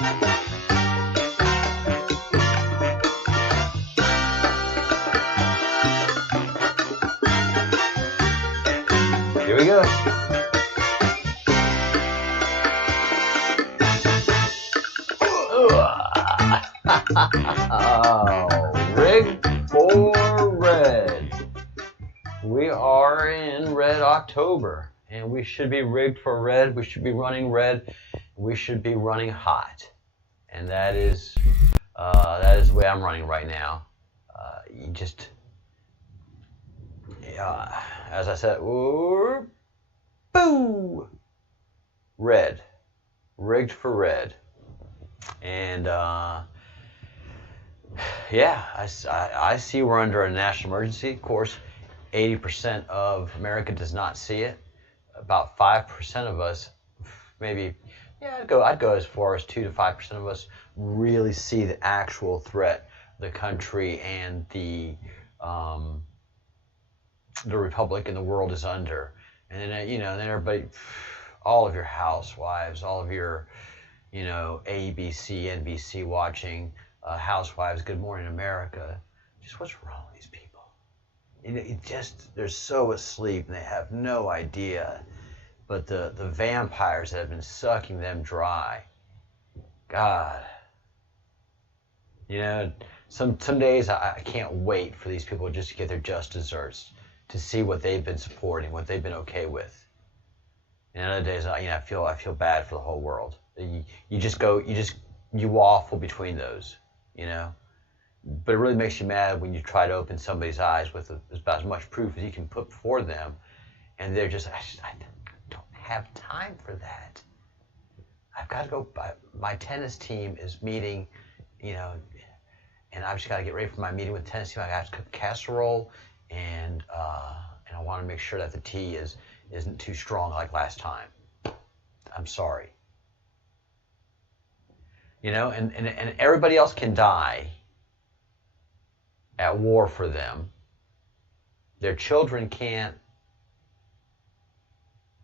Here we go. Rigged for red. We are in red October, and we should be rigged for red. We should be running red. We should be running hot, and that is the way I'm running right now. You just, as I said, boo, red, rigged for red. And yeah, I see we're under a national emergency. Of course, 80% of America does not see it. About 5% of us, maybe, yeah, I'd go as far as 2 to 5% of us really see the actual threat the country and the republic and the world is under. And then, then everybody, all of your housewives, all of your, ABC, NBC watching, housewives, Good Morning America. Just what's wrong with these people? They're so asleep and they have no idea. But the vampires that have been sucking them dry, God. Some days I can't wait for these people just to get their just desserts, to see what they've been supporting, what they've been okay with. And other days, I feel bad for the whole world. You waffle between those, But it really makes you mad when you try to open somebody's eyes with about as much proof as you can put before them, and they're just, I don't have time for that. I've got to go. My tennis team is meeting, and I've just got to get ready for my meeting with the tennis team. I got to cook casserole, and I want to make sure that the tea isn't too strong like last time. I'm sorry. And everybody else can die at war for them. Their children can't,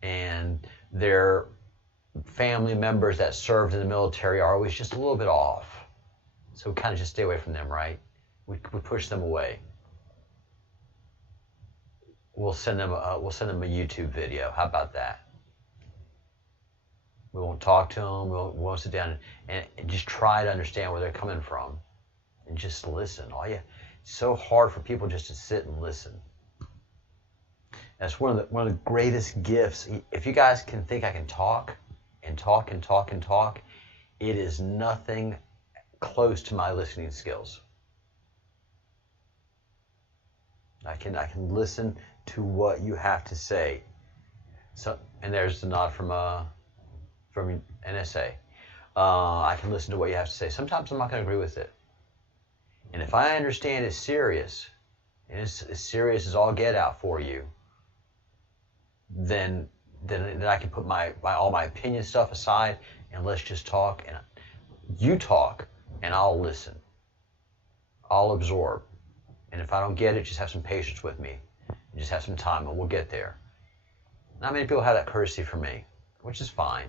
and their family members that served in the military are always just a little bit off. So we kind of just stay away from them, right? We push them away. We'll send them a YouTube video. How about that? We won't talk to them. We won't sit down and just try to understand where they're coming from, and just listen. It's so hard for people just to sit and listen. That's one of the greatest gifts. If you guys can think I can talk and talk and talk and talk, it is nothing close to my listening skills. I can listen to what you have to say. So, and there's the nod from NSA. I can listen to what you have to say. Sometimes I'm not going to agree with it. And if I understand it's serious, and it's as serious as all get out for you, then I can put all my opinion stuff aside, and let's just talk. And you talk, and I'll listen. I'll absorb. And if I don't get it, just have some patience with me. And just have some time, and we'll get there. Not many people have that courtesy for me, which is fine.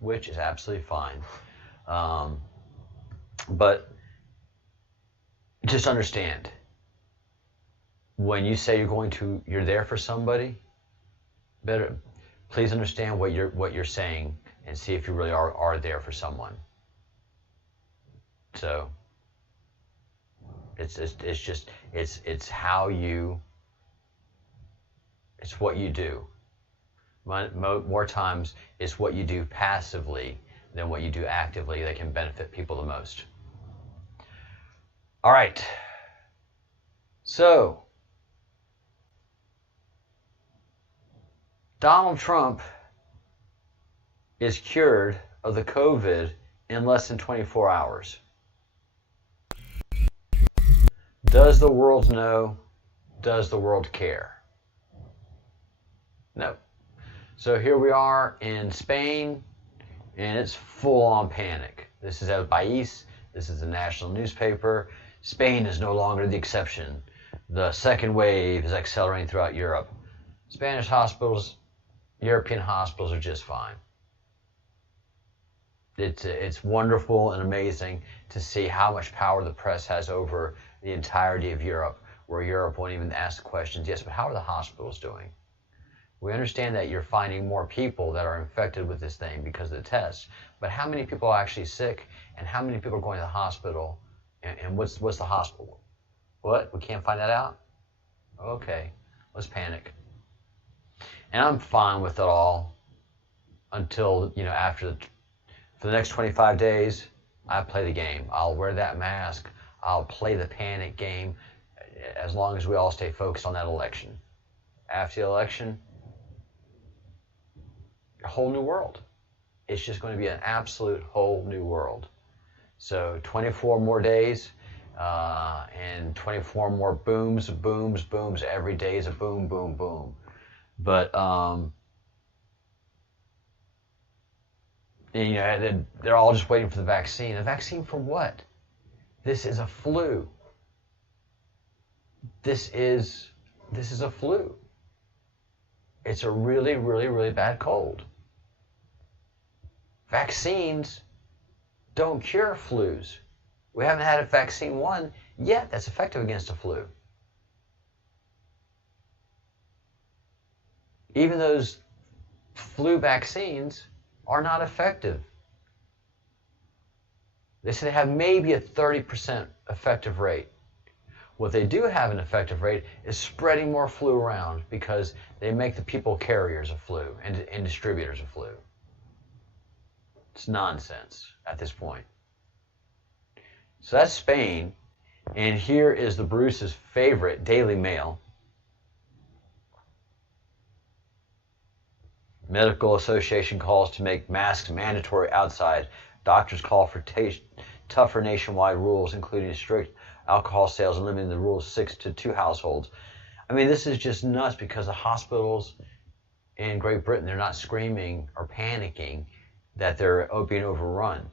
Which is absolutely fine. But just understand, when you say you're there for somebody, please understand what you're saying and see if you really are there for someone. So it's what you do. More times, it's what you do passively than what you do actively that can benefit people the most. All right. So, Donald Trump is cured of the COVID in less than 24 hours. Does the world know? Does the world care? No. So here we are in Spain, and it's full-on panic. This is El País. This is a national newspaper. Spain is no longer the exception. The second wave is accelerating throughout Europe. Spanish hospitals, European hospitals are just fine. It's wonderful and amazing to see how much power the press has over the entirety of Europe, where Europe won't even ask the questions, yes, but how are the hospitals doing? We understand that you're finding more people that are infected with this thing because of the tests, but how many people are actually sick, and how many people are going to the hospital, and what's the hospital? What? We can't find that out? Okay, let's panic. And I'm fine with it all until, for the next 25 days, I play the game. I'll wear that mask. I'll play the panic game as long as we all stay focused on that election. After the election, a whole new world. It's just going to be an absolute whole new world. So 24 more days and 24 more booms. Every day is a boom, boom, boom. But they're all just waiting for the vaccine. A vaccine for what? This is a flu. This is a flu. It's a really, really, really bad cold. Vaccines don't cure flus. We haven't had a vaccine one yet that's effective against a flu. Even those flu vaccines are not effective. They say they have maybe a 30% effective rate. What they do have an effective rate is spreading more flu around, because they make the people carriers of flu and distributors of flu. It's nonsense at this point. So that's Spain. And here is the Bruce's favorite Daily Mail. Medical Association calls to make masks mandatory outside. Doctors call for tougher nationwide rules, including strict alcohol sales and limiting the rules 6 to 2 households. I mean, this is just nuts, because the hospitals in Great Britain, they're not screaming or panicking that they're being overrun.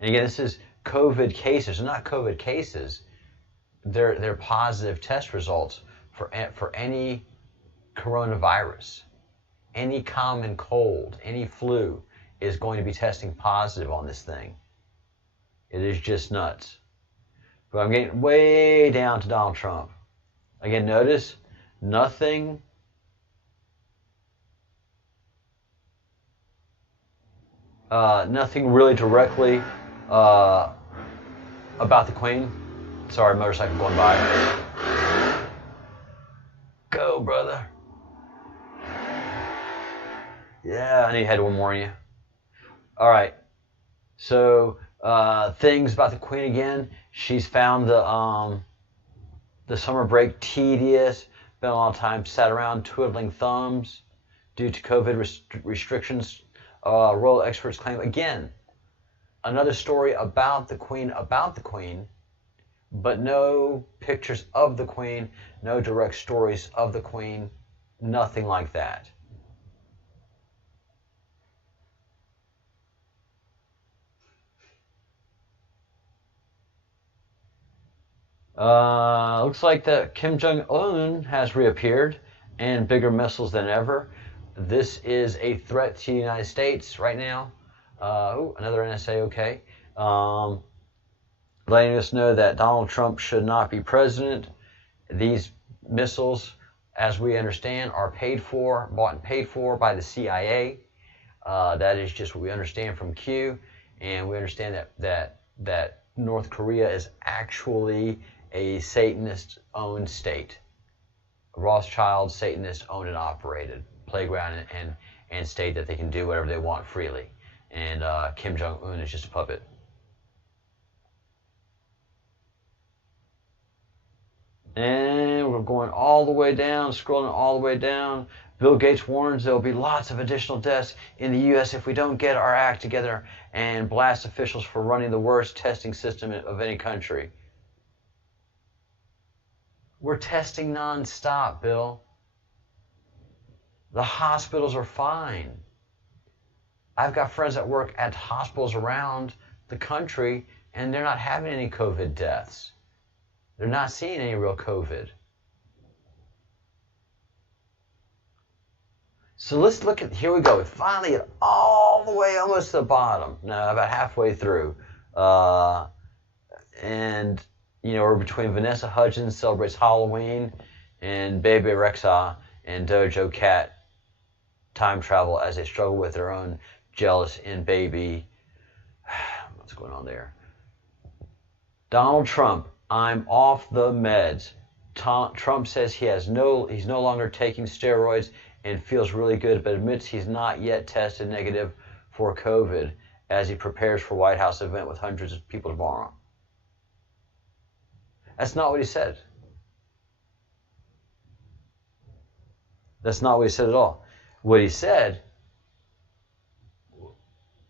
And again, this is COVID cases. They're not COVID cases. They're positive test results for any coronavirus. Any common cold, any flu is going to be testing positive on this thing. It is just nuts. But I'm getting way down to Donald Trump. Again, notice nothing really directly about the Queen. Sorry, motorcycle going by. Go, brother. Yeah, I need to head to warn you. All right. So things about the Queen again. She's found the summer break tedious. Spent a lot of time sat around twiddling thumbs due to COVID restrictions. Royal experts claim again another story about the Queen, but no pictures of the Queen, no direct stories of the Queen, nothing like that. Looks like that Kim Jong-un has reappeared, and bigger missiles than ever. This is a threat to the United States right now. Another NSA, okay. Letting us know that Donald Trump should not be president. These missiles, as we understand, are bought and paid for by the CIA. That is just what we understand from Q. And we understand that North Korea is actually a Satanist-owned state. Rothschild, Satanist-owned and operated playground and state that they can do whatever they want freely. And Kim Jong-un is just a puppet. And we're going all the way down, scrolling all the way down. Bill Gates warns there will be lots of additional deaths in the U.S. if we don't get our act together, and blasts officials for running the worst testing system of any country. We're testing nonstop, Bill. The hospitals are fine. I've got friends that work at hospitals around the country, and they're not having any COVID deaths. They're not seeing any real COVID. So let's look at, here we go. We finally get all the way almost to the bottom. No, about halfway through. And, you know, we're between Vanessa Hudgens celebrates Halloween and Bebe Rexha and Dojo Cat time travel as they struggle with their own jealous in baby. What's going on there? Donald Trump, I'm off the meds. Trump says he's no longer taking steroids and feels really good, but admits he's not yet tested negative for COVID as he prepares for White House event with hundreds of people tomorrow. That's not what he said. That's not what he said at all. What he said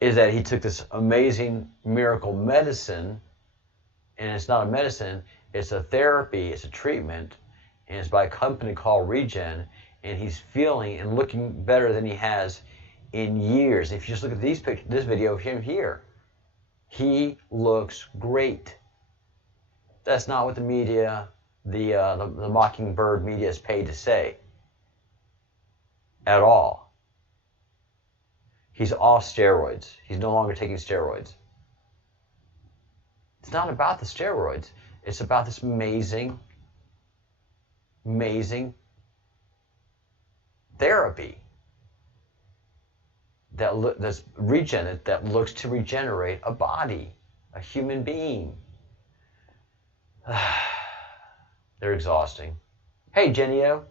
is that he took this amazing miracle medicine, and it's not a medicine, it's a therapy, it's a treatment, and it's by a company called Regen, and he's feeling and looking better than he has in years. If you just look at these pictures, this video of him here, he looks great. That's not what the media, the Mockingbird media is paid to say at all. He's off steroids. He's no longer taking steroids. It's not about the steroids. It's about this amazing, amazing therapy that's that looks to regenerate a body, a human being. They're exhausting. Hey, Genio.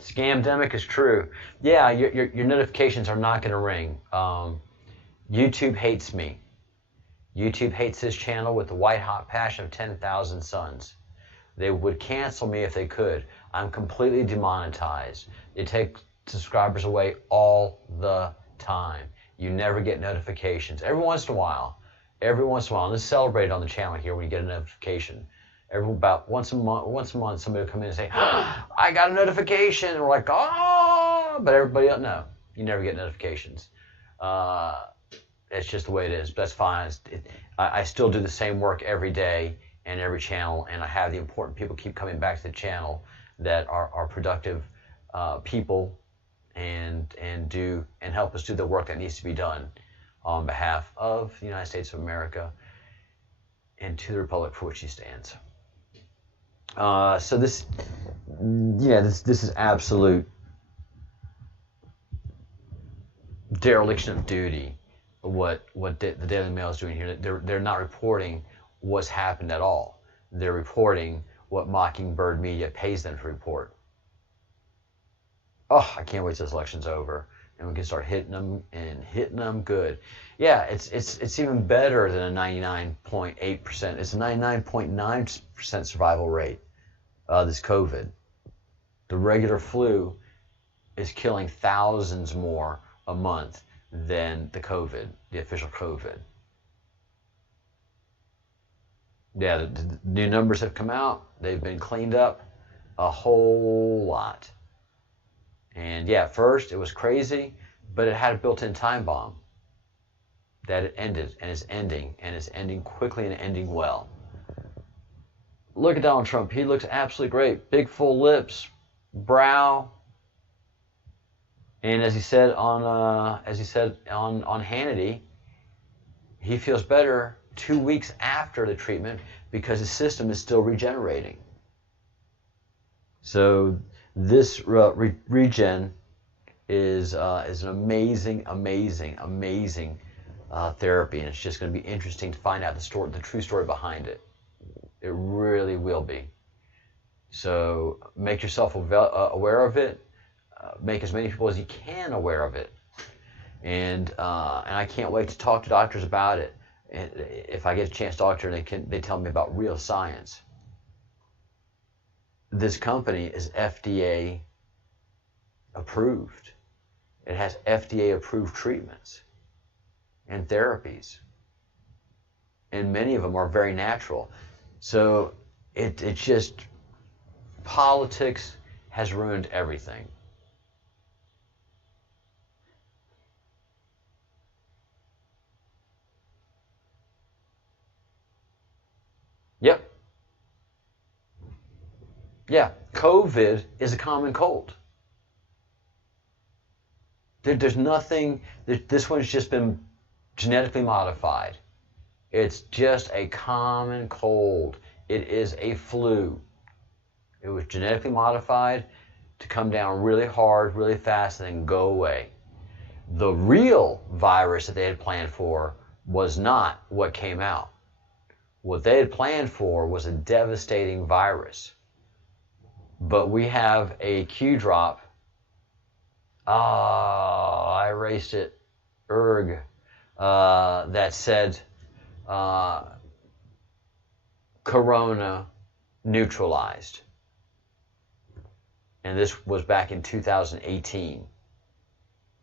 Scamdemic is true. Yeah, your notifications are not going to ring. YouTube hates me. YouTube hates this channel with the white hot passion of 10,000 suns. They would cancel me if they could. I'm completely demonetized. They take subscribers away all the time. You never get notifications. Every once in a while, and this is celebrated on the channel here when you get a notification. About once a month, somebody will come in and say, oh, I got a notification. And we're like, oh, but everybody else, no, you never get notifications. It's just the way it is. But that's fine. I still do the same work every day and every channel, and I have the important people keep coming back to the channel that are productive people and help us do the work that needs to be done on behalf of the United States of America and to the Republic for which he stands. So this is absolute dereliction of duty. What the Daily Mail is doing here, they're not reporting what's happened at all. They're reporting what Mockingbird Media pays them to report. Oh, I can't wait till this election's over and we can start hitting them good. Yeah, it's even better than a 99.8%. It's a 99.9% survival rate. This COVID, the regular flu, is killing thousands more a month than the official COVID. Yeah, the new numbers have come out. They've been cleaned up a whole lot. And yeah, at first it was crazy, but it had a built-in time bomb that it ended, and it's ending quickly and ending well. Look at Donald Trump. He looks absolutely great. Big full lips, brow, and as he said on Hannity, he feels better 2 weeks after the treatment because his system is still regenerating. So this regen is an amazing therapy, and it's just going to be interesting to find out the true story behind it. It really will be. So make yourself aware of it. Make as many people as you can aware of it, and I can't wait to talk to doctors about it. And if I get a chance to talk to them, they tell me about real science. This company is FDA approved. It has FDA approved treatments and therapies, and many of them are very natural. So it's just, politics has ruined everything. Yep. Yeah, COVID is a common cold. There's nothing, this one's just been genetically modified. It's just a common cold. It is a flu. It was genetically modified to come down really hard, really fast, and then go away. The real virus that they had planned for was not what came out. What they had planned for was a devastating virus. But we have a Q drop. I erased it. That said Corona neutralized. And this was back in 2018,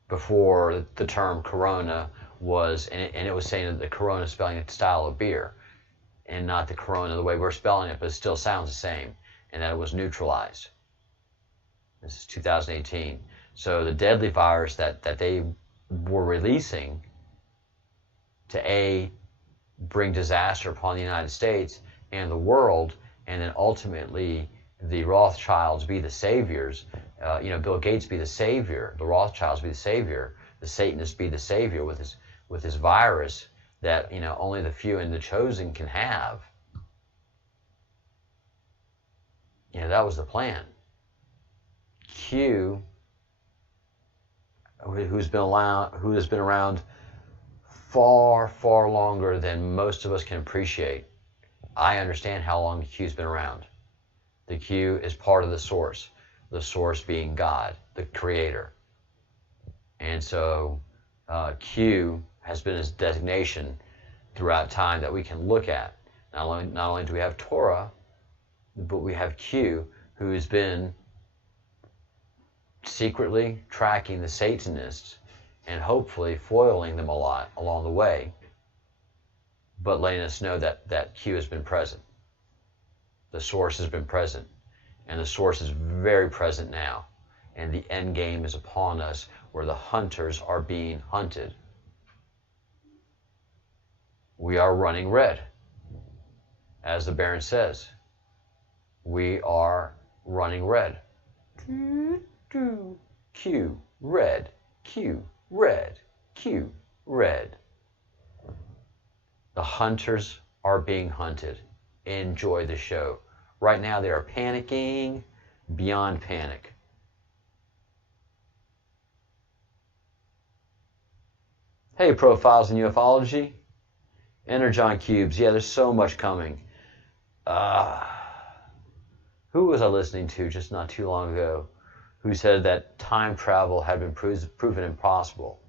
before the term Corona was, and it was saying that the Corona is spelling it style of beer, and not the Corona the way we're spelling it, but it still sounds the same, and that it was neutralized. This is 2018. So the deadly virus that they were releasing to bring disaster upon the United States and the world, and then ultimately the Rothschilds be the saviors, Bill Gates be the savior, the Rothschilds be the savior, the Satanists be the savior with this virus that only the few and the chosen can have. That was the plan. Q, who has been around far, far longer than most of us can appreciate. I understand how long Q's been around. The Q is part of the source being God, the creator. And so Q has been his designation throughout time that we can look at. Not only do we have Torah, but we have Q, who has been secretly tracking the Satanists and hopefully foiling them a lot along the way, but letting us know that Q has been present. The source has been present, and the source is very present now, and the end game is upon us, where the hunters are being hunted. We are running red. As the Baron says, we are running red. Q, red, Q, red, Q, red. The hunters are being hunted. Enjoy the show. Right now they are panicking beyond panic. Hey, profiles in ufology. Energon cubes. Yeah, there's so much coming. Who was I listening to just not too long ago who said that time travel had been proven impossible?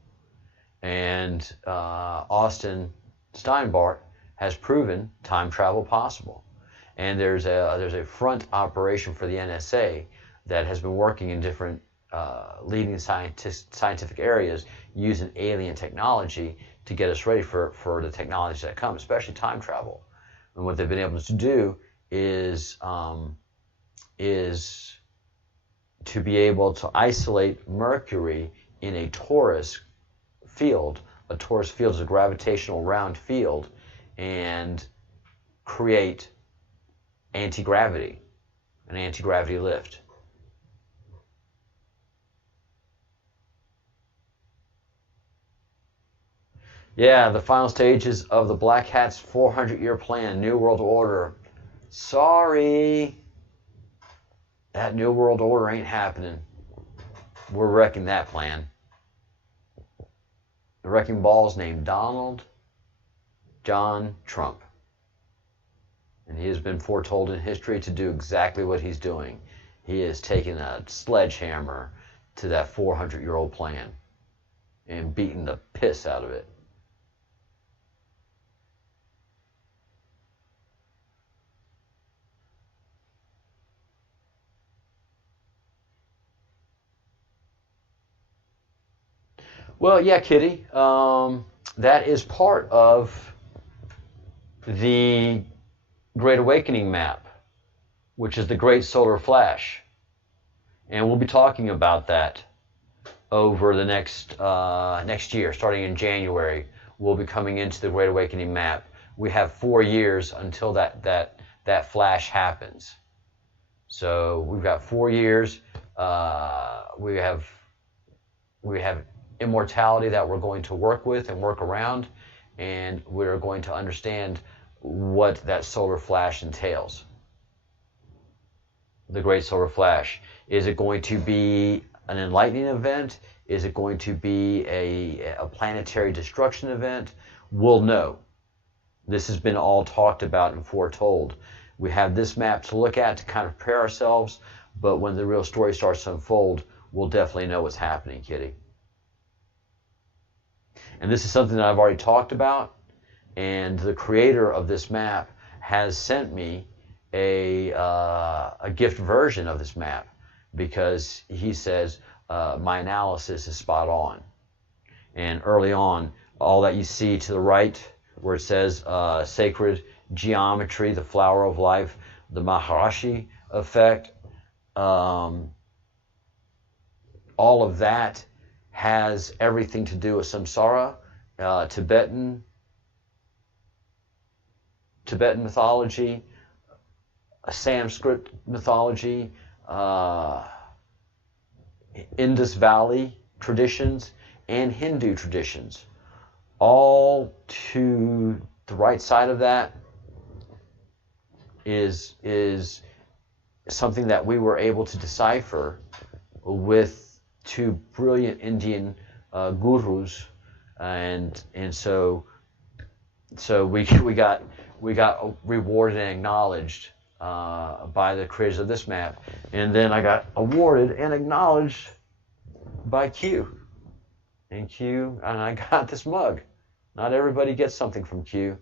And Austin Steinbart has proven time travel possible. And there's a front operation for the NSA that has been working in different leading scientific areas using alien technology to get us ready for the technology that comes, especially time travel. And what they've been able to do is to be able to isolate Mercury in a torus field. A torus field is a gravitational round field, and create anti-gravity, an anti-gravity lift. Yeah, the final stages of the Black Hat's 400-year plan, New World Order. Sorry, that New World Order ain't happening. We're wrecking that plan. The wrecking ball's named Donald John Trump. And he has been foretold in history to do exactly what he's doing. He is taking a sledgehammer to that 400-year-old plan and beating the piss out of it. Well, yeah, Kitty, that is part of the Great Awakening map, which is the Great Solar Flash. And we'll be talking about that over the next year, starting in January. We'll be coming into the Great Awakening map. We have 4 years until that flash happens. So we've got 4 years. We have immortality that we're going to work with and work around, and we're going to understand what that solar flash entails. The Great Solar Flash. Is it going to be an enlightening event? Is it going to be a planetary destruction event? We'll know. This has been all talked about and foretold. We have this map to look at to kind of prepare ourselves, but when the real story starts to unfold, we'll definitely know what's happening, Kitty. And this is something that I've already talked about, and the creator of this map has sent me a gift version of this map, because he says my analysis is spot on. And early on, all that you see to the right, where it says sacred geometry, the flower of life, the Maharishi effect, all of that has everything to do with samsara, Tibetan mythology, Sanskrit mythology, Indus Valley traditions, and Hindu traditions. All to the right side of that is something that we were able to decipher with 2 brilliant Indian gurus, and so we got rewarded and acknowledged by the creators of this map, and then I got awarded and acknowledged by Q, and I got this mug. Not everybody gets something from Q,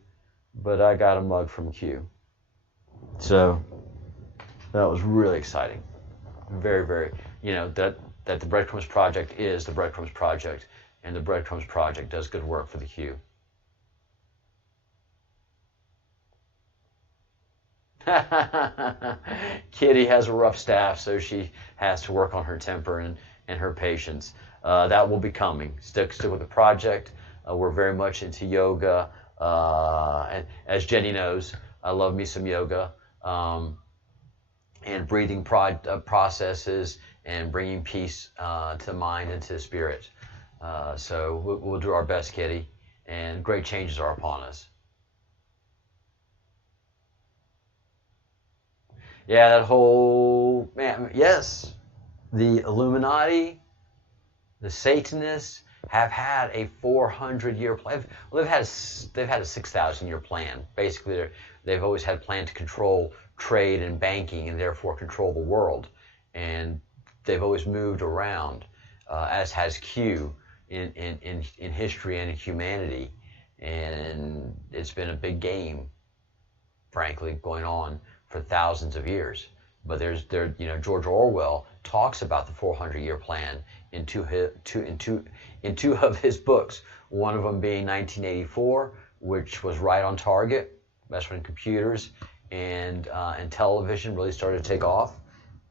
but I got a mug from Q. So that was really exciting. Very, very, that the Breadcrumbs Project is the Breadcrumbs Project, and the Breadcrumbs Project does good work for the Q. Kitty has a rough staff, so she has to work on her temper and her patience. That will be coming. Stick with the project. We're very much into yoga. And as Jenny knows, I love me some yoga. And breathing processes and bringing peace to the mind and to the spirit. So we'll do our best, Kitty. And great changes are upon us. Yeah, that whole, man, yes, the Illuminati, the Satanists have had a 400-year plan. Well, they've had a 6,000-year plan. Basically, they've always had a plan to control trade and banking and therefore control the world. And they've always moved around, as has Q in history and in humanity. And it's been a big game, frankly, going on for thousands of years. But George Orwell talks about the 400-year plan in two of his books. One of them being 1984, which was right on target. That's when computers and television really started to take off.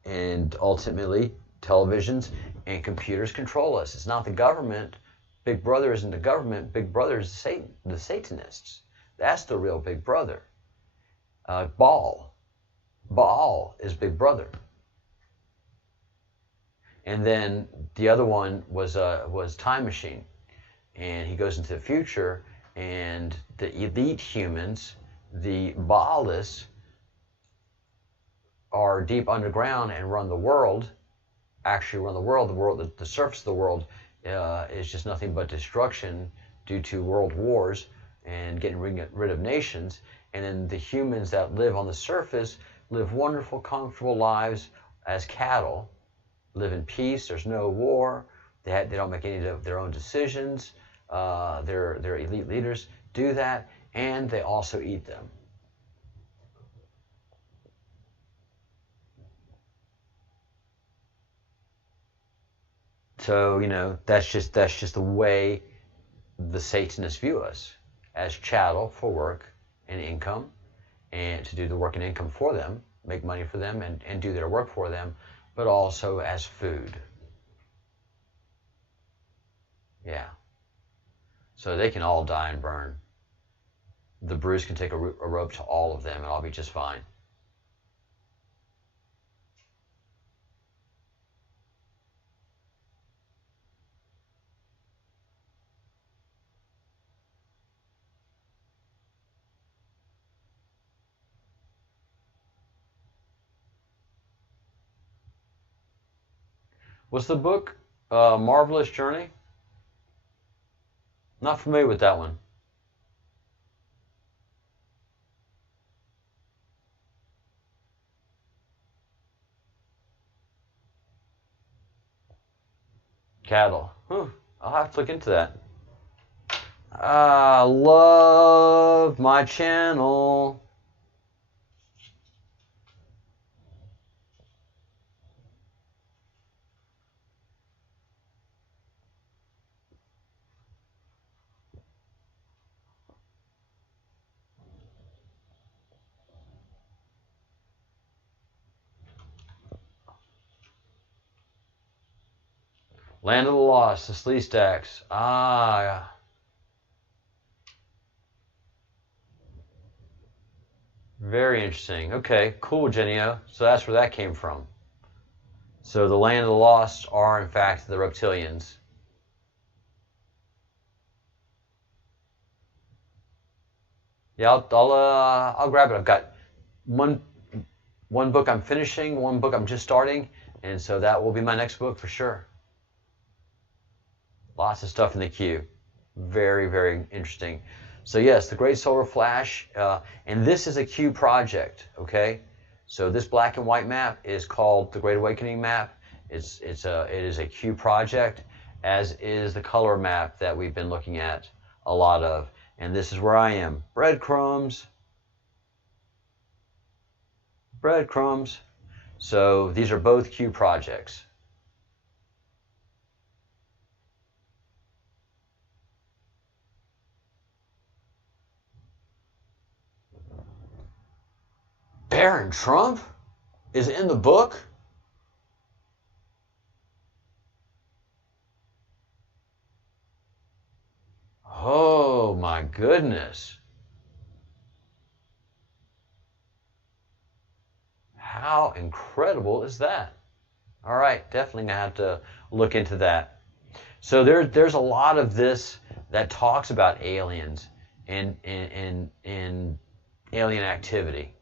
And ultimately, televisions and computers control us. It's not the government. Big Brother isn't the government. Big Brother is Satan, the Satanists. That's the real Big Brother. Baal is Big Brother. And then the other one was Time Machine. And he goes into the future, and the elite humans, the Baalists, are deep underground and run the world. Actually run the world. The surface of the world is just nothing but destruction due to world wars and getting rid of nations. And then the humans that live on the surface live wonderful, comfortable lives as cattle, live in peace. There's no war. They don't make any of their own decisions. Their elite leaders do that, and they also eat them. So that's just the way the Satanists view us, as chattel for work and income, and to do the work and income for them, make money for them, and do their work for them, but also as food. Yeah. So they can all die and burn. The Bruce can take a rope to all of them, and I'll be just fine. What's the book? Marvelous Journey? Not familiar with that one. Cattle. I'll have to look into that. I love my channel. Land of the Lost, the Slee Stacks. Very interesting. Okay, cool, Genio. So that's where that came from. So the Land of the Lost are, in fact, the reptilians. Yeah, I'll grab it. I've got one book I'm finishing, one book I'm just starting, and so that will be my next book for sure. Lots of stuff in the queue. Very, very interesting. So yes, the Great Solar Flash, and this is a Q project, okay? So this black and white map is called the Great Awakening map. It is a Q project, as is the color map that we've been looking at a lot of. And this is where I am. Breadcrumbs. Breadcrumbs. So these are both Q projects. Barron Trump is in the book? Oh my goodness. How incredible is that? All right, definitely gonna have to look into that. So there's a lot of this that talks about aliens and alien activity.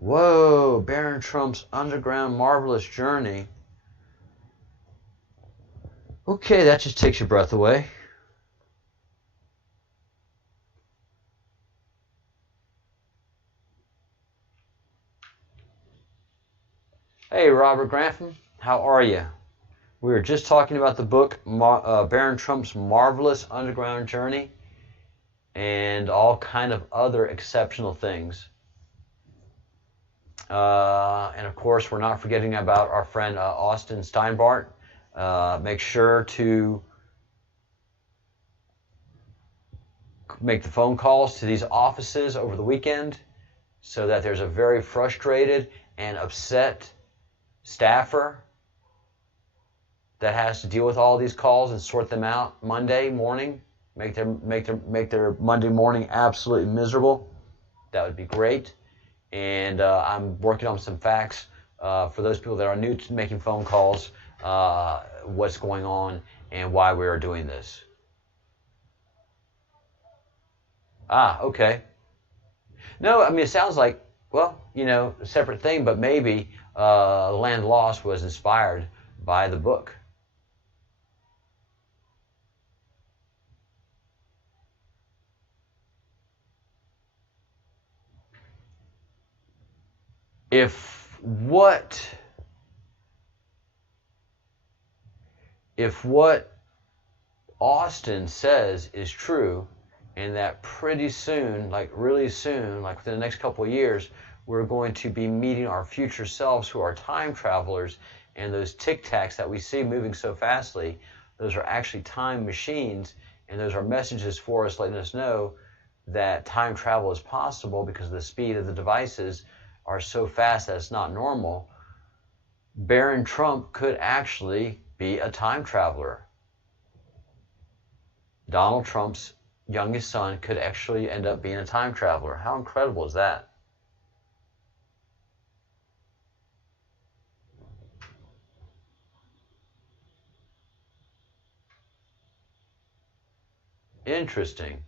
Whoa, Barron Trump's Underground Marvelous Journey. Okay, that just takes your breath away. Hey, Robert Grantham, how are you? We were just talking about the book Barron Trump's Marvelous Underground Journey and all kind of other exceptional things. And of course, we're not forgetting about our friend Austin Steinbart. Make sure to make the phone calls to these offices over the weekend so that there's a very frustrated and upset staffer that has to deal with all these calls and sort them out Monday morning, make their Monday morning absolutely miserable. That would be great. And I'm working on some facts for those people that are new to making phone calls, what's going on and why we are doing this. Okay. No, I mean, it sounds like, well, a separate thing, but maybe Land Lost was inspired by the book. If what Austin says is true, and that pretty soon, like really soon, like within the next couple of years, we're going to be meeting our future selves who are time travelers, and those tic-tacs that we see moving so fastly, those are actually time machines, and those are messages for us letting us know that time travel is possible because the speed of the devices are so fast that it's not normal. Barron Trump could actually be a time traveler. Donald Trump's youngest son could actually end up being a time traveler. How incredible is that? Interesting.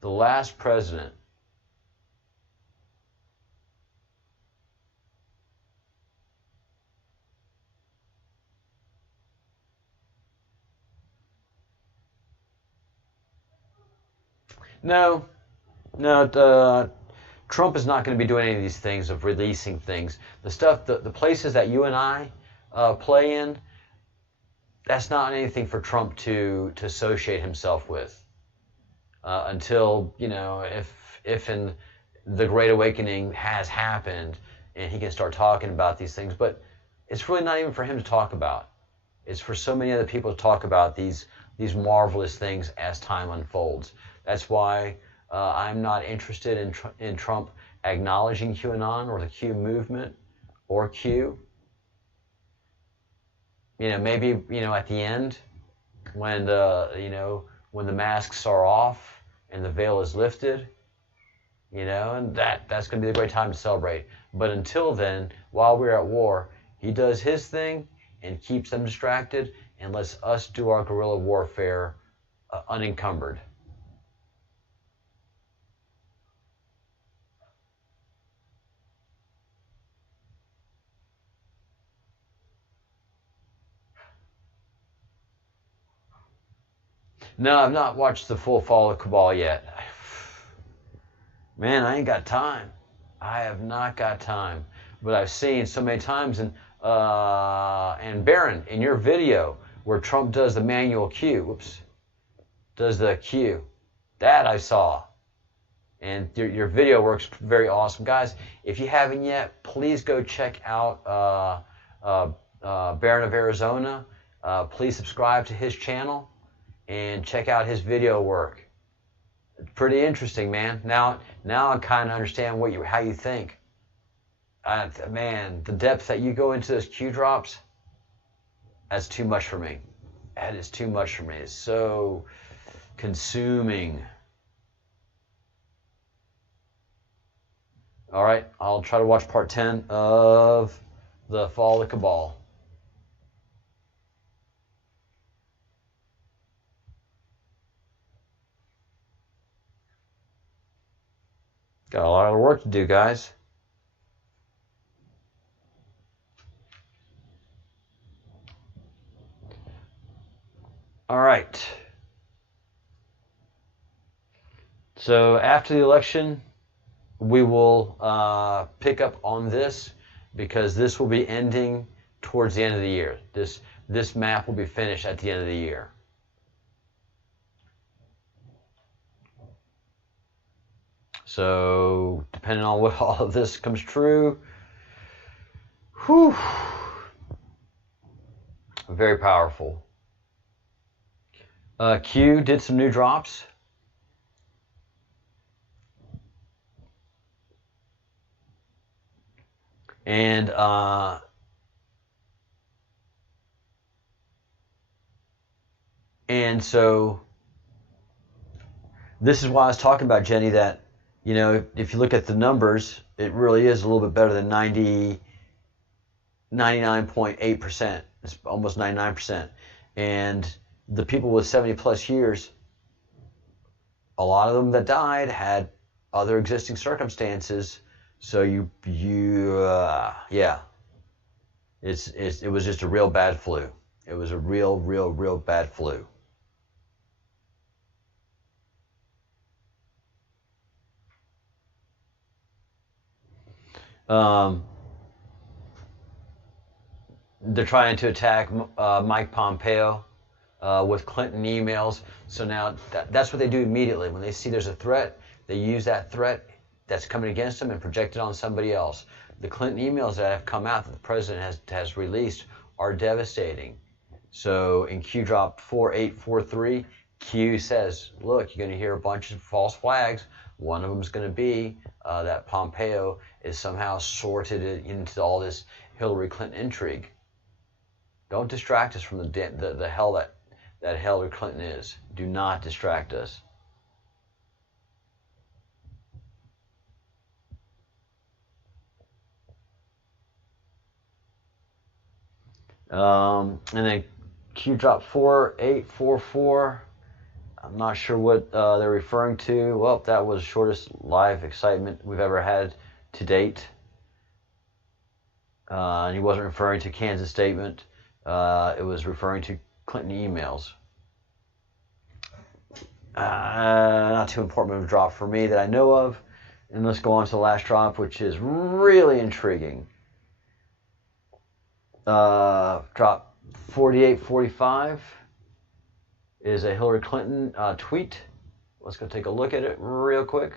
The last president. No, no. Trump is not going to be doing any of these things of releasing things. The stuff, the places that you and I play in, that's not anything for Trump to associate himself with until, if in the Great Awakening has happened and he can start talking about these things. But it's really not even for him to talk about. It's for so many other people to talk about these marvelous things as time unfolds. That's why I'm not interested in Trump acknowledging QAnon or the Q movement or Q. Maybe, at the end when when the masks are off and the veil is lifted, and that's going to be the great time to celebrate. But until then, while we're at war, he does his thing and keeps them distracted and lets us do our guerrilla warfare unencumbered. No, I've not watched the full Fall of Cabal yet. Man, I ain't got time. I have not got time. But I've seen so many times, and Baron, in your video where Trump does the manual Q, does the Q, that I saw. And your video works very awesome. Guys, if you haven't yet, please go check out Baron of Arizona. Please subscribe to his channel and check out his video work. It's pretty interesting, man. Now I kind of understand how you think. Man, the depth that you go into those Q drops, that's too much for me. That is too much for me. It's so consuming. All right, I'll try to watch part 10 of The Fall of the Cabal. Got a lot of work to do, guys. All right. So after the election, we will pick up on this because this will be ending towards the end of the year. This map will be finished at the end of the year. So depending on what all of this comes true, whew, very powerful. Q did some new drops. And so this is why I was talking about, Jenny, that, if you look at the numbers, it really is a little bit better than 99.8%. It's almost 99%. And the people with 70 plus years, a lot of them that died had other existing circumstances. So yeah, it was just a real bad flu. It was a real bad flu. They're trying to attack Mike Pompeo with Clinton emails. So now that's what they do immediately. When they see there's a threat, they use that threat that's coming against them and project it on somebody else. The Clinton emails that have come out that the president has released are devastating. So in Q drop 4843, Q says, look, you're going to hear a bunch of false flags. One of them is going to be that Pompeo is somehow sorted into all this Hillary Clinton intrigue. Don't distract us from the hell that Hillary Clinton is. Do not distract us. And then Q drop 4844. I'm not sure what they're referring to. Well, that was the shortest live excitement we've ever had to date. And he wasn't referring to Kansas statement. It was referring to Clinton emails. Not too important of a drop for me that I know of. And let's go on to the last drop, which is really intriguing. Drop 4845 is a Hillary Clinton tweet. Let's go take a look at it real quick.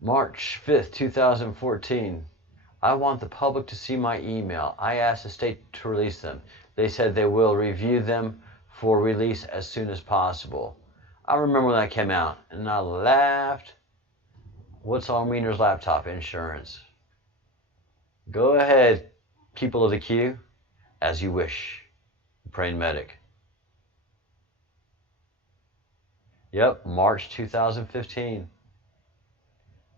March 5th, 2014. I want the public to see my email. I asked the state to release them. They said they will review them for release as soon as possible. I remember when that came out, and I laughed. What's on Wiener's laptop? Insurance. Go ahead, people of the queue, as you wish. Praying medic. Yep, March 2015.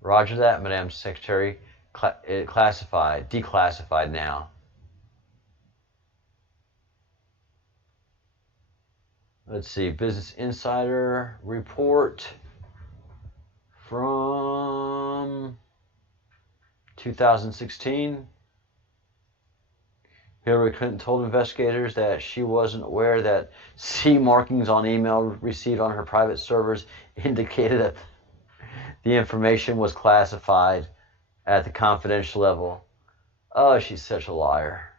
Roger that, Madam Secretary. Classified, declassified now. Let's see, Business Insider report from 2016. Hillary Clinton told investigators that she wasn't aware that C markings on email received on her private servers indicated that the information was classified at the confidential level. Oh, she's such a liar.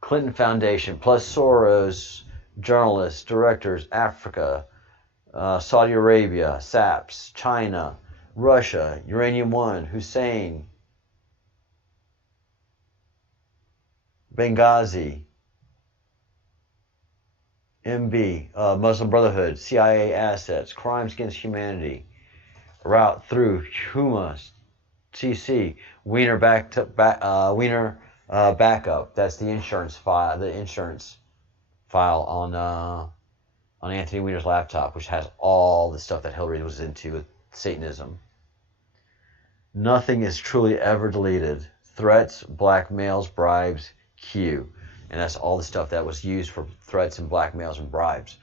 Clinton Foundation plus Soros, journalists, directors, Africa, Saudi Arabia, SAPS, China, Russia, Uranium One, Hussein, Benghazi, MB, Muslim Brotherhood, CIA assets, crimes against humanity, route through Huma, CC, Wiener backup. That's the insurance file. The insurance file on Anthony Weiner's laptop, which has all the stuff that Hillary was into with Satanism. Nothing is truly ever deleted. Threats, blackmails, bribes, Q. And that's all the stuff that was used for threats and blackmails and bribes.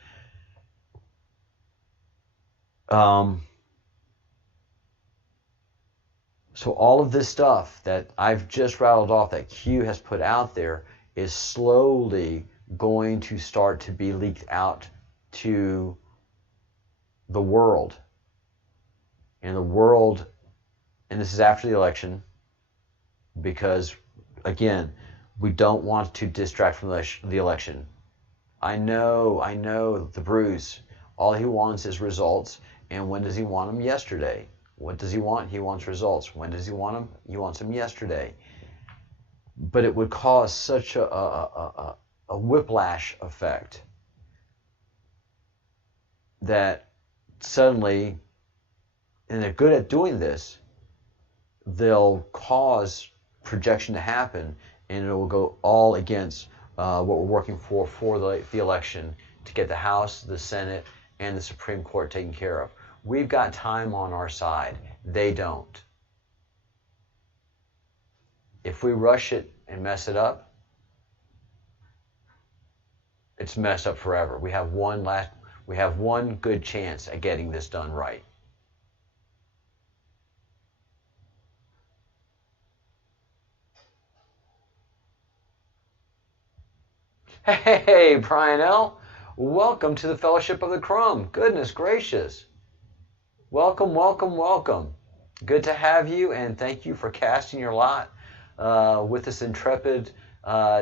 So all of this stuff that I've just rattled off that Q has put out there is slowly going to start to be leaked out to the world. And the world, and this is after the election, because, again, we don't want to distract from the election. I know the Bruce, all he wants is results, and when does he want them? Yesterday. What does he want? He wants results. When does he want them? He wants them yesterday. But it would cause such a whiplash effect that suddenly, and they're good at doing this, they'll cause projection to happen, and it will go all against what we're working for the election, to get the House, the Senate, and the Supreme Court taken care of. We've got time on our side. They don't. If we rush it and mess it up, it's messed up forever. We have one good chance at getting this done right. Hey, Brian L. Welcome to the Fellowship of the Crumb. Goodness gracious. Welcome, welcome, welcome. Good to have you, and thank you for casting your lot with this intrepid,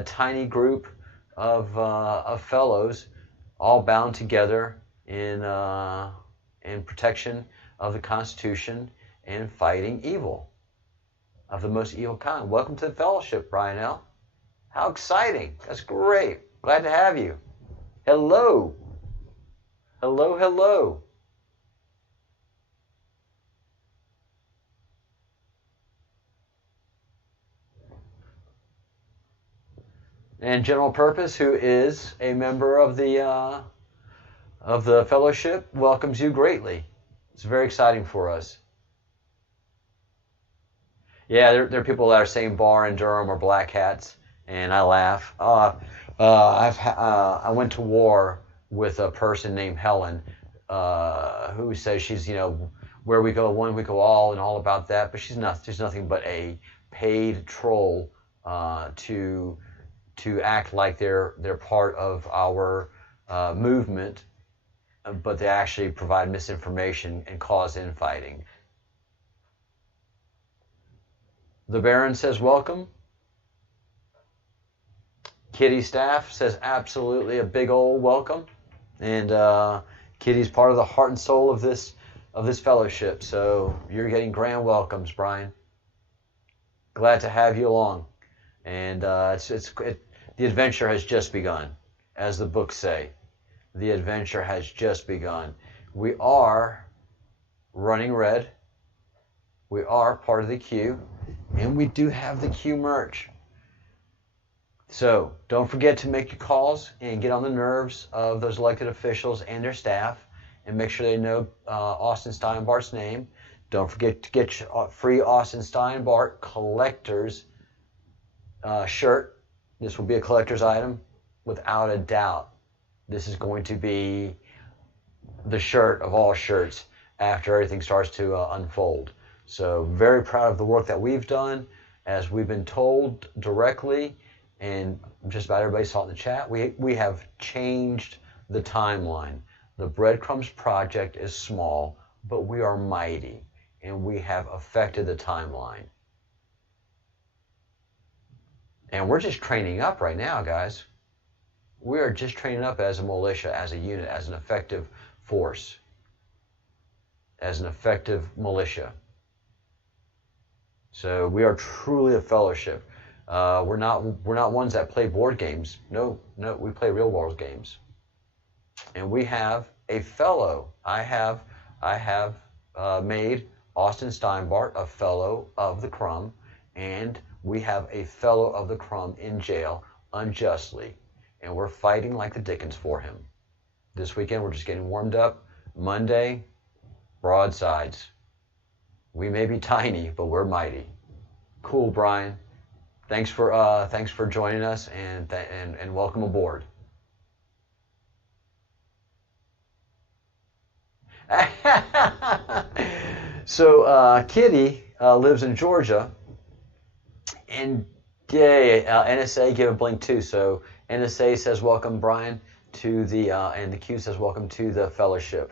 tiny group of fellows, all bound together in protection of the Constitution and fighting evil of the most evil kind. Welcome to the Fellowship, Brian L. How exciting. That's great. Glad to have you. Hello. Hello, hello. And General Purpose, who is a member of the Fellowship, welcomes you greatly. It's very exciting for us. Yeah, there are people that are saying Bar and Durham are black hats, and I laugh. I went to war with a person named Helen, who says she's where we go one, we go all, and all about that. But she's nothing but a paid troll to act like they're part of our movement, but they actually provide misinformation and cause infighting. The Baron says welcome. Kitty Staff says absolutely a big old welcome, and Kitty's part of the heart and soul of this fellowship. So you're getting grand welcomes, Brian. Glad to have you along, and the adventure has just begun, as the books say. The adventure has just begun. We are running red. We are part of the queue, and we do have the queue merch. So don't forget to make your calls and get on the nerves of those elected officials and their staff, and make sure they know Austin Steinbart's name. Don't forget to get your free Austin Steinbart collector's shirt. This will be a collector's item, without a doubt. This is going to be the shirt of all shirts after everything starts to unfold. So very proud of the work that we've done, as we've been told directly, and just about everybody saw it in the chat. We have changed the timeline. The Breadcrumbs project is small, but we are mighty, and we have affected the timeline. And we're just training up right now, guys. We are just training up as a militia, as a unit, as an effective force, as an effective militia. So we are truly a fellowship. We're not ones that play board games. No, we play real world games. And we have a fellow. I have made Austin Steinbart a fellow of the Crumb, and we have a fellow of the Crumb in jail unjustly, and we're fighting like the dickens for him. This weekend we're just getting warmed up. Monday, broadsides. We may be tiny, but we're mighty. Cool, Brian. Thanks for joining us, and welcome aboard. So Kitty lives in Georgia, and NSA give a blink too. So NSA says welcome, Brian, to the and the Q says welcome to the fellowship.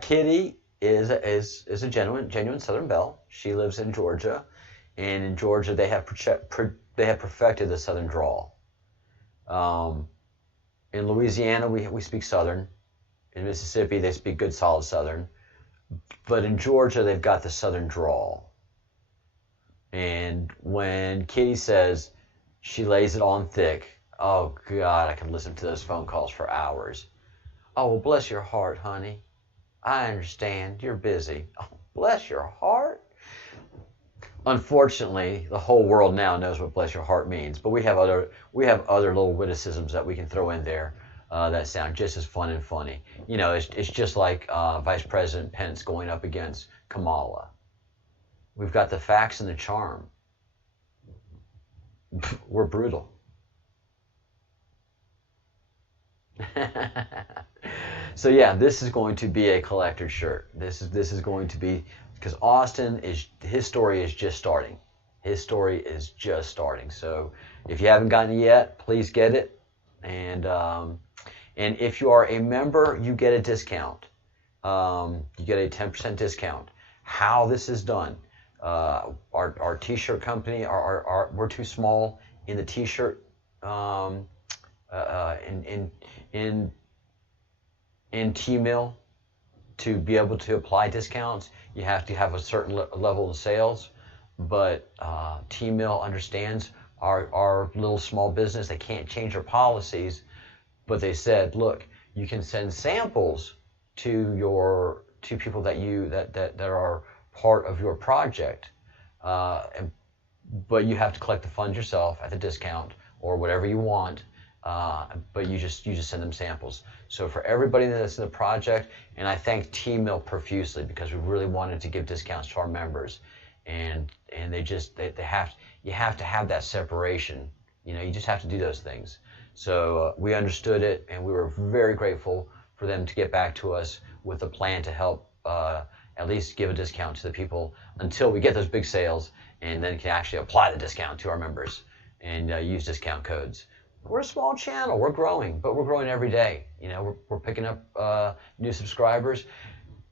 Kitty is a genuine Southern Belle. She lives in Georgia, and in Georgia they have perfected the Southern drawl. In Louisiana we speak Southern. In Mississippi they speak good solid Southern, but in Georgia they've got the Southern drawl. And when Kitty says she lays it on thick, oh God, I can listen to those phone calls for hours. Oh, well, bless your heart, honey. I understand. You're busy. Oh, bless your heart. Unfortunately, the whole world now knows what bless your heart means, but we have other little witticisms that we can throw in there that sound just as fun and funny. You know, it's just like Vice President Pence going up against Kamala. We've got the facts and the charm. We're brutal. So yeah, this is going to be a collector's shirt. This is going to be, because his story is just starting. His story is just starting. So if you haven't gotten it yet, please get it. And if you are a member, you get a discount. You get a 10% discount. How this is done? Our T-shirt company, we're too small in the T-shirt in T-Mill to be able to apply discounts. You have to have a certain level of sales, but T-Mill understands our little small business. They can't change their policies, but they said, look, you can send samples to people that are part of your project, but you have to collect the funds yourself at the discount or whatever you want. But you just send them samples. So for everybody that's in the project, and I thank T-Mill profusely, because we really wanted to give discounts to our members, and you have to have that separation. You know, you just have to do those things. So we understood it, and we were very grateful for them to get back to us with a plan to help at least give a discount to the people until we get those big sales, and then can actually apply the discount to our members and use discount codes. We're a small channel. We're growing, but we're growing every day. You know, we're picking up new subscribers,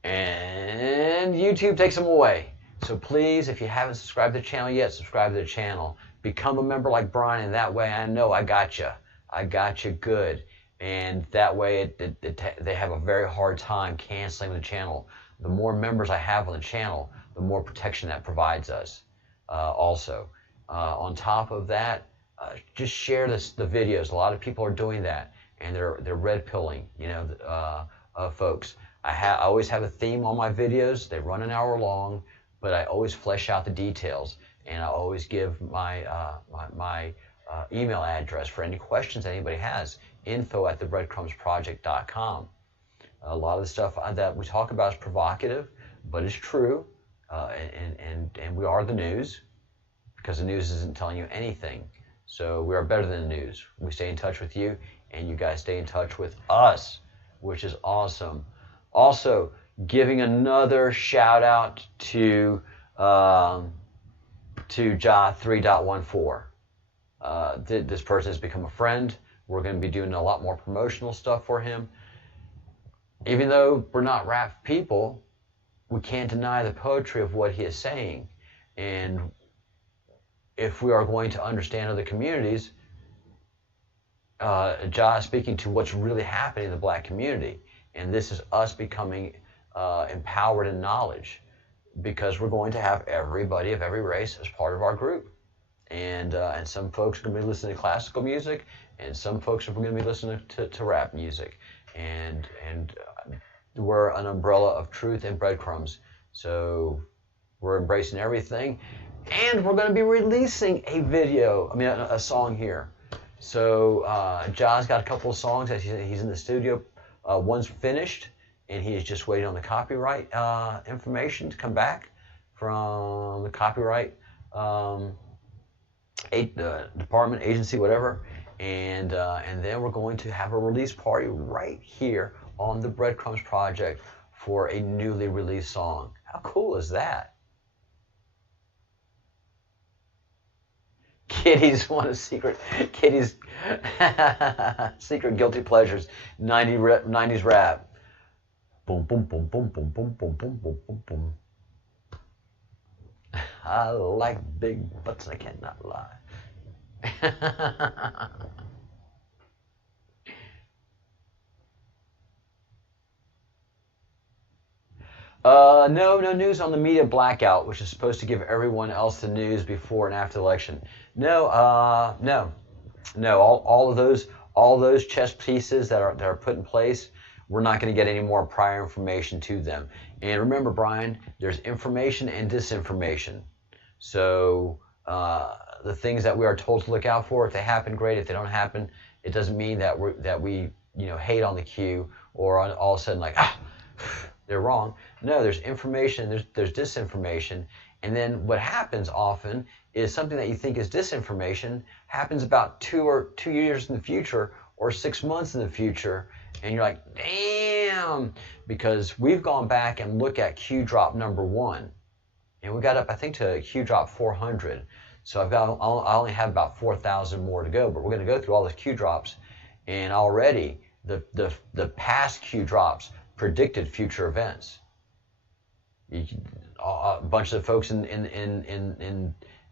and YouTube takes them away. So please, if you haven't subscribed to the channel yet, subscribe to the channel. Become a member like Brian, and that way I know I got you. I got you good. And that way they have a very hard time canceling the channel. The more members I have on the channel, the more protection that provides us. Also, on top of that, just share the videos. A lot of people are doing that, and they're red pilling, you know, folks. I always have a theme on my videos. They run an hour long, but I always flesh out the details, and I always give my my email address for any questions anybody has. info@thebreadcrumbsproject.com. A lot of the stuff that we talk about is provocative, but it's true, and we are the news, because the news isn't telling you anything. So we are better than the news. We stay in touch with you, and you guys stay in touch with us, which is awesome. Also, giving another shout out to Ja 3.14. This person has become a friend. We're going to be doing a lot more promotional stuff for him. Even though we're not rap people, we can't deny the poetry of what he is saying. And if we are going to understand other communities, Ja is speaking to what's really happening in the black community. And this is us becoming empowered in knowledge, because we're going to have everybody of every race as part of our group. And some folks are going to be listening to classical music, and some folks are going to be listening to rap music. And we're an umbrella of truth and breadcrumbs. So we're embracing everything. And we're going to be releasing a song here. So Ja's got a couple of songs that he's in the studio. One's finished, and he is just waiting on the copyright information to come back from the copyright department, agency, whatever. And then we're going to have a release party right here on the Breadcrumbs Project for a newly released song. How cool is that? Kitty's one of Kitty's secret guilty pleasures. 90s rap. Boom, boom, boom, boom, boom, boom, boom, boom, boom, boom, boom. I like big butts, I cannot lie. No news on the media blackout, which is supposed to give everyone else the news before and after the election. No. All those chess pieces that are put in place, we're not going to get any more prior information to them. And remember, Brian, there's information and disinformation. So the things that we are told to look out for, if they happen, great. If they don't happen, it doesn't mean that we hate on the Q, or all of a sudden like they're wrong. No, there's information, there's disinformation, and then what happens often is something that you think is disinformation happens about 2 years in the future or 6 months in the future, and you're like, damn, because we've gone back and looked at Q drop number 1, and we got up, I think, to Q drop 400. So I only have about 4,000 more to go, but we're going to go through all those Q drops, and already the past Q drops predicted future events. A bunch of folks in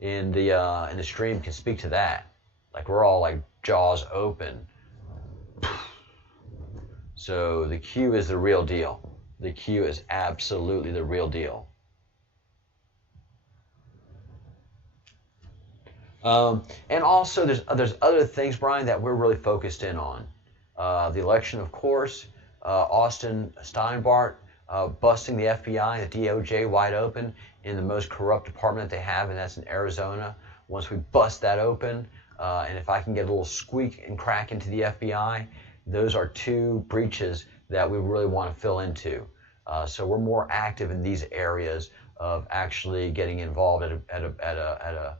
the stream can speak to that. Like, we're all like jaws open. So the Q is the real deal. The Q is absolutely the real deal. And also there's other things, Brian, that we're really focused in on. The election, of course, Austin Steinbart busting the FBI, the DOJ wide open in the most corrupt department that they have, and that's in Arizona. Once we bust that open, and if I can get a little squeak and crack into the FBI, those are 2 breaches that we really want to fill into. So we're more active in these areas of actually getting involved at a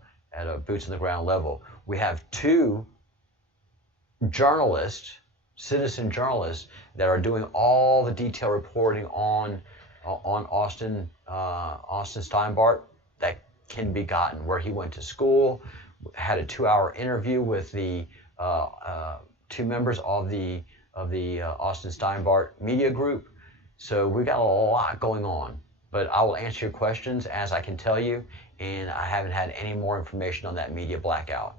boots on the ground level. We have 2 journalists, citizen journalists, that are doing all the detailed reporting on on Austin Steinbart that can be gotten, where he went to school, had a 2-hour interview with the 2 members of the Austin Steinbart media group. So we've got a lot going on, but I will answer your questions as I can tell you, and I haven't had any more information on that media blackout.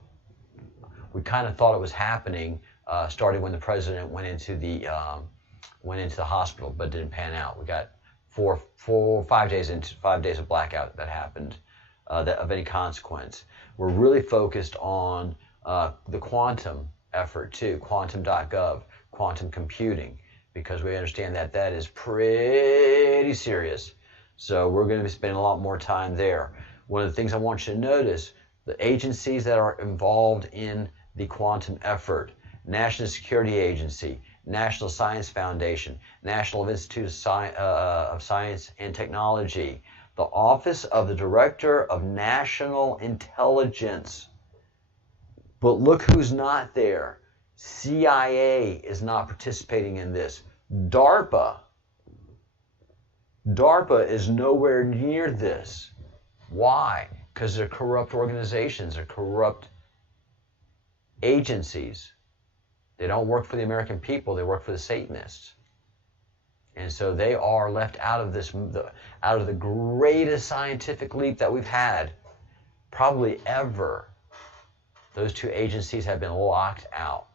We kind of thought it was happening starting when the president went into the hospital, but didn't pan out. We got 5 days of blackout that happened that of any consequence. We're really focused on the quantum effort too, quantum.gov, quantum computing, because we understand that that is pretty serious. So we're going to be spending a lot more time there. One of the things I want you to notice, the agencies that are involved in the quantum effort: National Security Agency, National Science Foundation, National Institute of Science and Technology, the Office of the Director of National Intelligence. But look who's not there. CIA is not participating in this. DARPA is nowhere near this. Why? Because they're corrupt organizations, they're corrupt agencies. They don't work for the American people, they work for the Satanists. And so they are left out of this, out of the greatest scientific leap that we've had, probably ever. Those 2 agencies have been locked out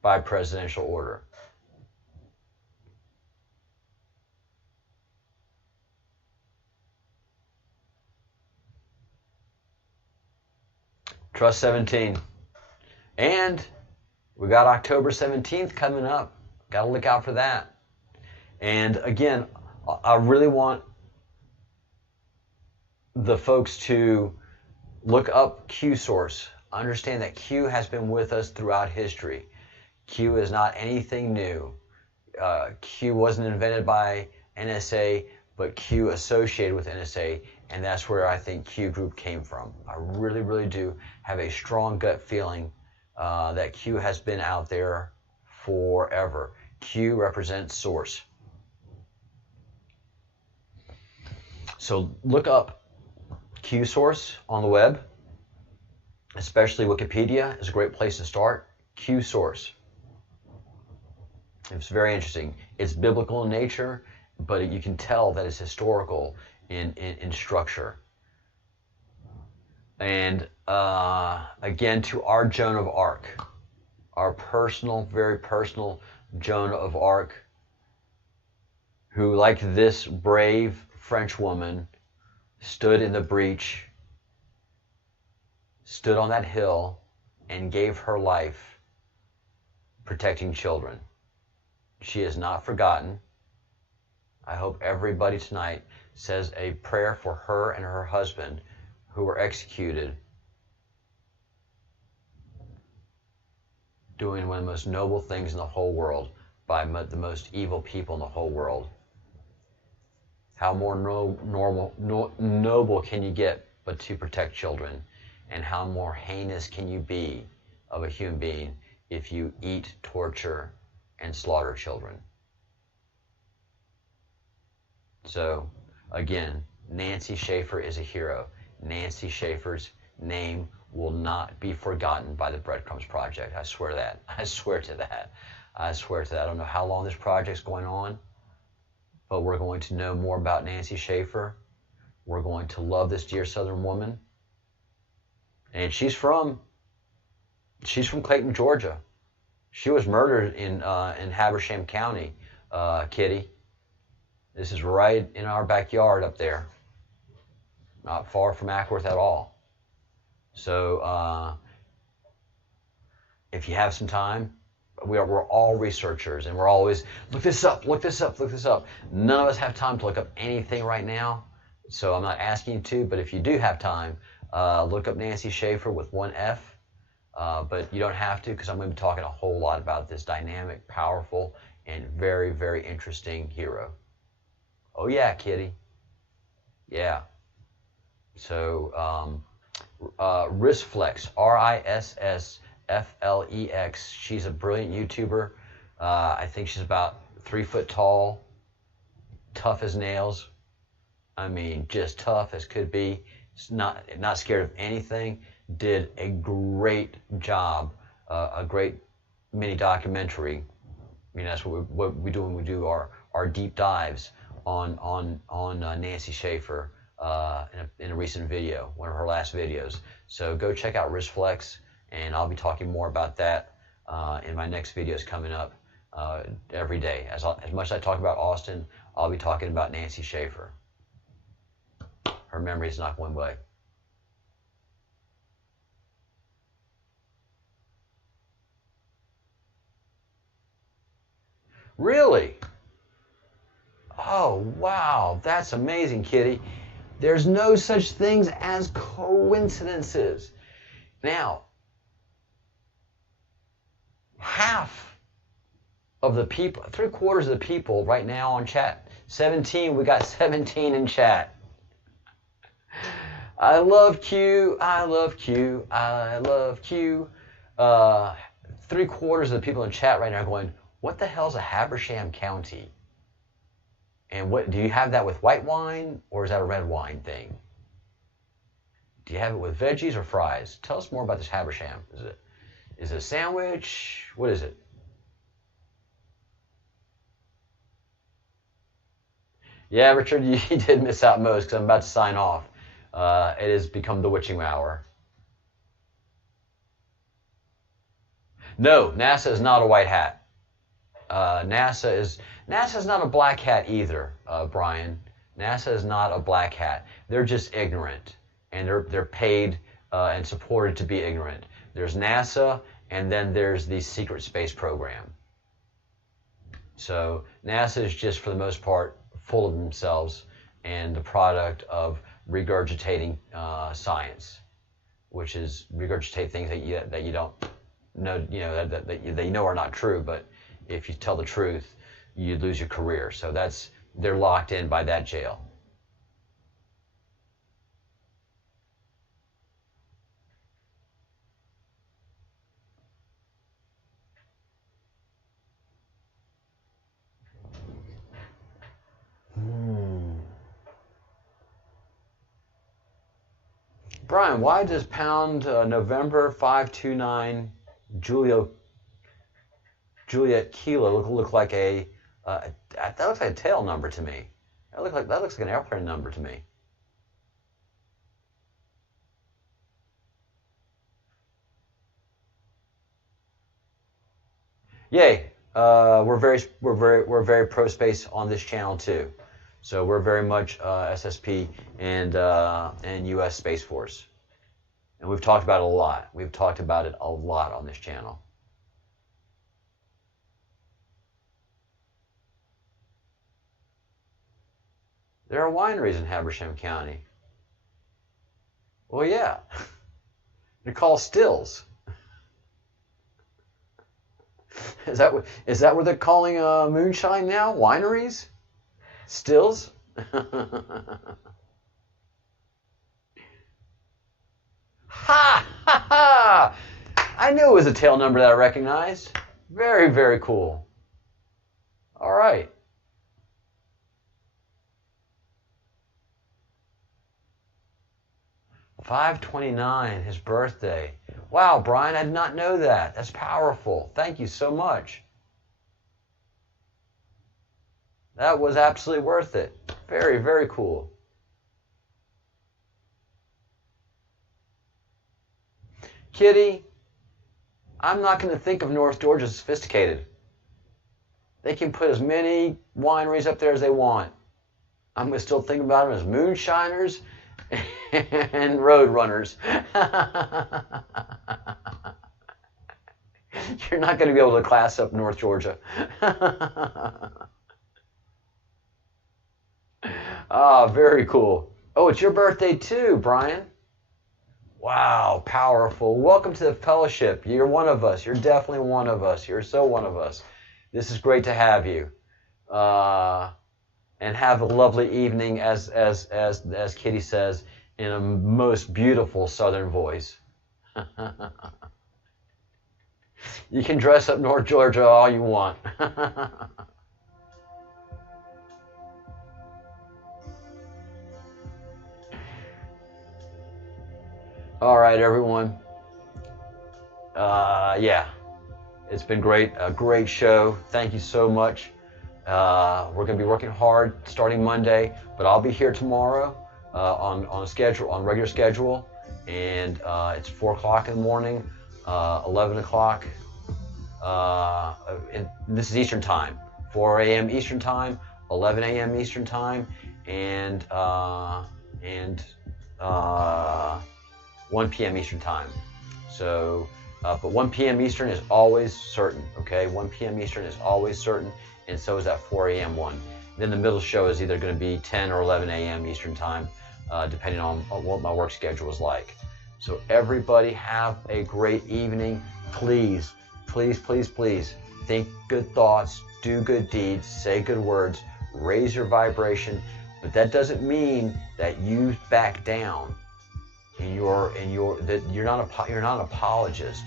by presidential order. Trust 17. And we got October 17th coming up. Got to look out for that. And again, I really want the folks to look up Q source. Understand that Q has been with us throughout history. Q is not anything new. Q wasn't invented by NSA, but Q associated with NSA, and that's where I think Q Group came from. I really, really do have a strong gut feeling that Q has been out there forever. Q represents source. So look up Q source on the web, especially Wikipedia is a great place to start. Q source. It's very interesting. It's biblical in nature, but you can tell that it's historical in structure. And again, to our Joan of Arc, our personal, very personal Joan of Arc, who, like this brave French woman, stood in the breach, stood on that hill, and gave her life protecting children. She is not forgotten. I hope everybody tonight says a prayer for her and her husband who were executed doing one of the most noble things in the whole world by the most evil people in the whole world. How more noble can you get but to protect children? And how more heinous can you be of a human being if you eat, torture, and slaughter children? So, again, Nancy Schaefer is a hero. Nancy Schaefer's name will not be forgotten by the Breadcrumbs Project. I swear that. I swear to that. I swear to that. I don't know how long this project's going on, but we're going to know more about Nancy Schaefer. We're going to love this dear Southern woman. And she's from Clayton, Georgia. She was murdered in Habersham County, Kitty. This is right in our backyard up there. Not far from Ackworth at all. So if you have some time, we're all researchers, and we're always, look this up, look this up, look this up. None of us have time to look up anything right now, so I'm not asking you to, but if you do have time, look up Nancy Schaefer with 1 F, but you don't have to, because I'm going to be talking a whole lot about this dynamic, powerful, and very, very interesting hero. Oh yeah, Kitty. Yeah. So, Risflex, RISSFLEX. She's a brilliant YouTuber. I think she's about 3 foot tall. tough as nails. I mean, just tough as could be. It's not scared of anything. Did a great job, a great mini documentary. I mean, that's what we do when we do our deep dives on Nancy Schaefer in a recent video, one of her last videos. So go check out Wristflex, and I'll be talking more about that in my next videos coming up every day. As much as I talk about Austin, I'll be talking about Nancy Schaefer. Her memory is not going away. Really? Oh, wow. That's amazing, Kitty. There's no such things as coincidences. Now, half of the people, 3/4 of the people right now on chat, 17, we got 17 in chat. I love Q, I love Q, I love Q. 3/4 of the people in chat right now are going, what the hell's a Habersham County? And what do you have that with white wine, or is that a red wine thing? Do you have it with veggies or fries? Tell us more about this Habersham. Is it a sandwich? What is it? Yeah, Richard, you did miss out most because I'm about to sign off. It has become the witching hour. No, NASA is not a white hat. NASA is not a black hat either, Brian. NASA is not a black hat. They're just ignorant, and they're paid and supported to be ignorant. There's NASA, and then there's the secret space program. So NASA is just, for the most part, full of themselves and the product of regurgitating science, which is regurgitate things that you don't know, that you know are not true. But if you tell the truth, you lose your career. So they're locked in by that jail. Brian, why does pound November 529 Juliet Kilo look like that looks like a tail number to me. That looks like an airplane number to me. Yay! We're very pro space on this channel too. So we're very much SSP and U.S. Space Force, and we've talked about it a lot. We've talked about it a lot on this channel. There are wineries in Habersham County. Well, yeah, they're called stills. Is that what they're calling moonshine now? Wineries? Stills? Ha ha ha! I knew it was a tail number that I recognized. Very, very cool. All right. $529, his birthday. Wow, Brian, I did not know that. That's powerful. Thank you so much. That was absolutely worth it. Very, very cool. Kitty, I'm not going to think of North Georgia as sophisticated. They can put as many wineries up there as they want. I'm going to still think about them as moonshiners and road runners. You're not going to be able to class up North Georgia. Ah, very cool. Oh, it's your birthday too, Brian. Wow, powerful. Welcome to the fellowship. You're one of us. You're definitely one of us. You're so one of us. This is great to have you. And have a lovely evening, as Kitty says, in a most beautiful Southern voice. You can dress up North Georgia all you want. All right, everyone. Yeah, it's been great. A great show. Thank you so much. We're going to be working hard starting Monday, but I'll be here tomorrow on a schedule, on regular schedule, and it's 4 o'clock in the morning, 11 o'clock. This is Eastern Time. 4 a.m. Eastern Time, 11 a.m. Eastern Time, and 1 p.m. Eastern Time. So, but 1 p.m. Eastern is always certain, okay? 1 p.m. Eastern is always certain, and so is that 4 a.m. one. Then the middle show is either going to be 10 or 11 a.m. Eastern Time, depending on what my work schedule is like. So everybody have a great evening. Please, please, please, please think good thoughts, do good deeds, say good words, raise your vibration. But that doesn't mean that you back down. You're not an apologist.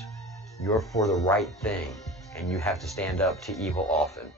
You're for the right thing, and you have to stand up to evil often.